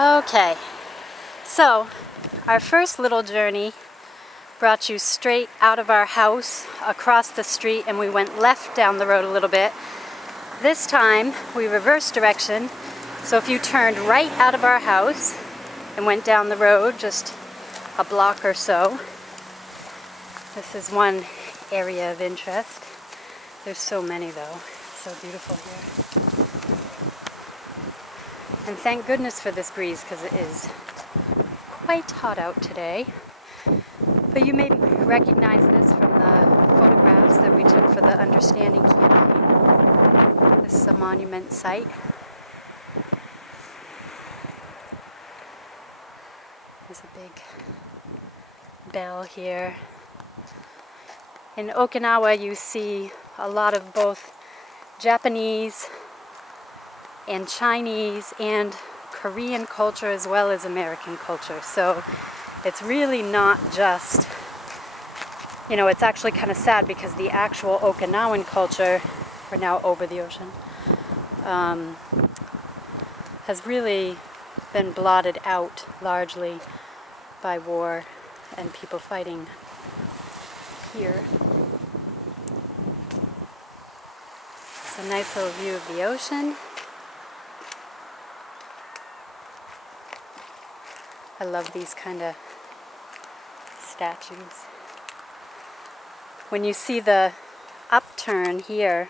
Okay, so our first little journey brought you straight out of our house, across the street, and we went left down the road a little bit. This time we reversed direction, so if you turned right out of our house and went down the road just a block or so, this is one area of interest. There's so many though. It's so beautiful here. And thank goodness for this breeze, because it is quite hot out today. But you may recognize this from the photographs that we took for the Understanding campaign. This is a monument site. There's a big bell here. In Okinawa, you see a lot of both Japanese and Chinese and Korean culture as well as American culture. So it's really not just, it's actually kind of sad because the actual Okinawan culture, we're now over the ocean, has really been blotted out largely by war and people fighting here. It's a nice little view of the ocean. I love these kind of statues. When you see the upturn here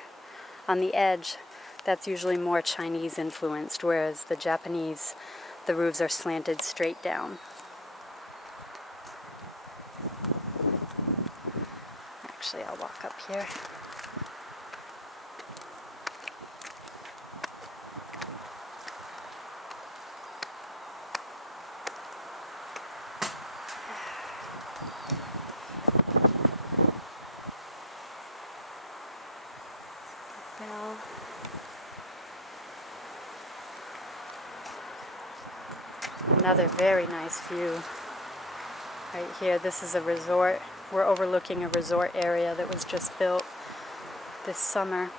on the edge, that's usually more Chinese influenced, whereas the Japanese, the roofs are slanted straight down. Actually, I'll walk up here. Another very nice view right here. This is a resort. We're overlooking a resort area that was just built this summer.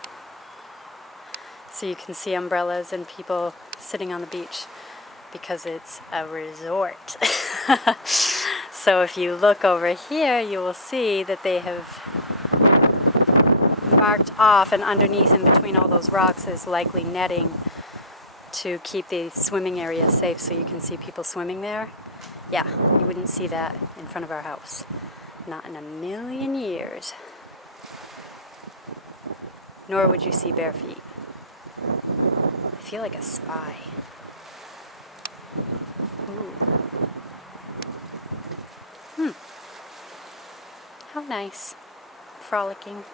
So you can see umbrellas and people sitting on the beach because it's a resort. So if you look over here, you will see that they have marked off, and underneath in between all those rocks is likely netting to keep the swimming area safe, so you can see people swimming there. Yeah, you wouldn't see that in front of our house. Not in a million years. Nor would you see bare feet. I feel like a spy. Ooh. How nice. Frolicking.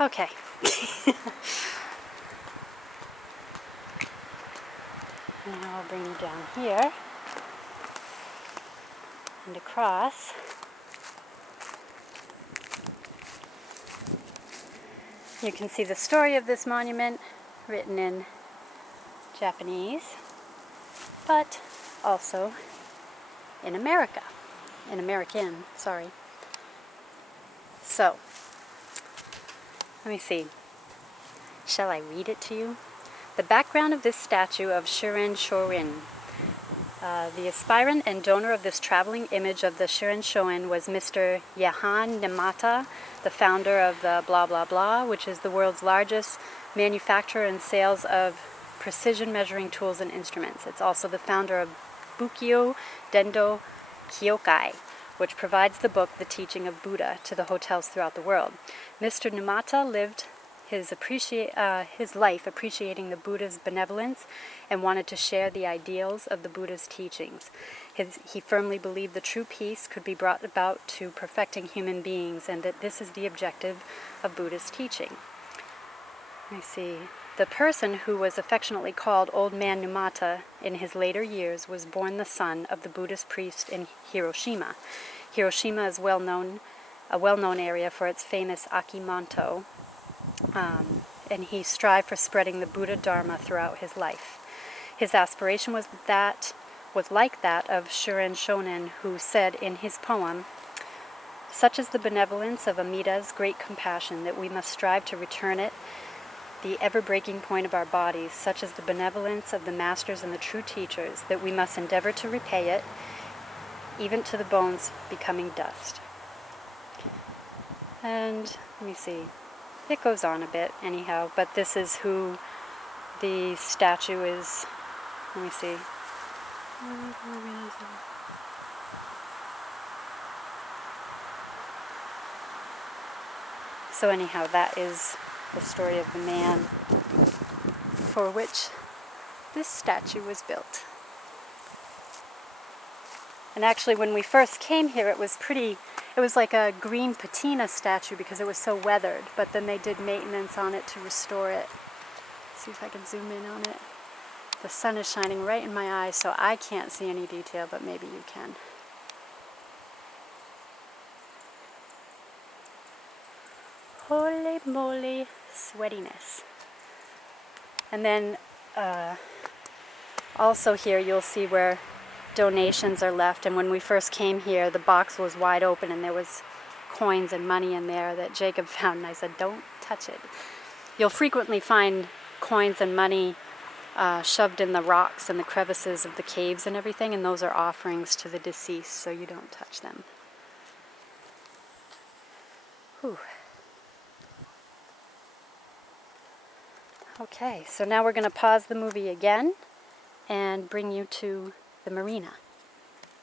Okay. Now I'll bring you down here and across. You can see the story of this monument written in Japanese, but also in America. In American, sorry. So, let me see. Shall I read it to you? The background of this statue of Shiren Shorin. The aspirant and donor of this traveling image of the Shiren Shoin was Mr. Yahan Nemata, the founder of the blah blah blah, which is the world's largest manufacturer and sales of precision measuring tools and instruments. It's also the founder of Bukkyo Dendo Kyokai, which provides the book The Teaching of Buddha to the hotels throughout the world. Mr. Numata lived his life appreciating the Buddha's benevolence and wanted to share the ideals of the Buddha's teachings. He firmly believed the true peace could be brought about to perfecting human beings, and that this is the objective of Buddha's teaching. Let me see. The person who was affectionately called Old Man Numata in his later years was born the son of the Buddhist priest in Hiroshima. Hiroshima is a well-known area for its famous Akimanto, and he strived for spreading the Buddha Dharma throughout his life. His aspiration was like that of Shiren Shonin, who said in his poem, Such is the benevolence of Amida's great compassion that we must strive to return it, the ever-breaking point of our bodies. Such is the benevolence of the masters and the true teachers that we must endeavor to repay it, even to the bones becoming dust. And let me see, it goes on a bit anyhow, but this is who the statue is. Let me see. So anyhow, that is the story of the man for which this statue was built. And actually, when we first came here, it was like a green patina statue because it was so weathered, but then they did maintenance on it to restore it. See if I can zoom in on it. The sun is shining right in my eyes, so I can't see any detail, but maybe you can. Holy moly, sweatiness. And then also here you'll see where donations are left, and when we first came here the box was wide open and there was coins and money in there that Jacob found, and I said don't touch it. You'll frequently find coins and money shoved in the rocks and the crevices of the caves and everything, and those are offerings to the deceased, so you don't touch them. Whew. Okay, so now we're going to pause the movie again and bring you to the marina.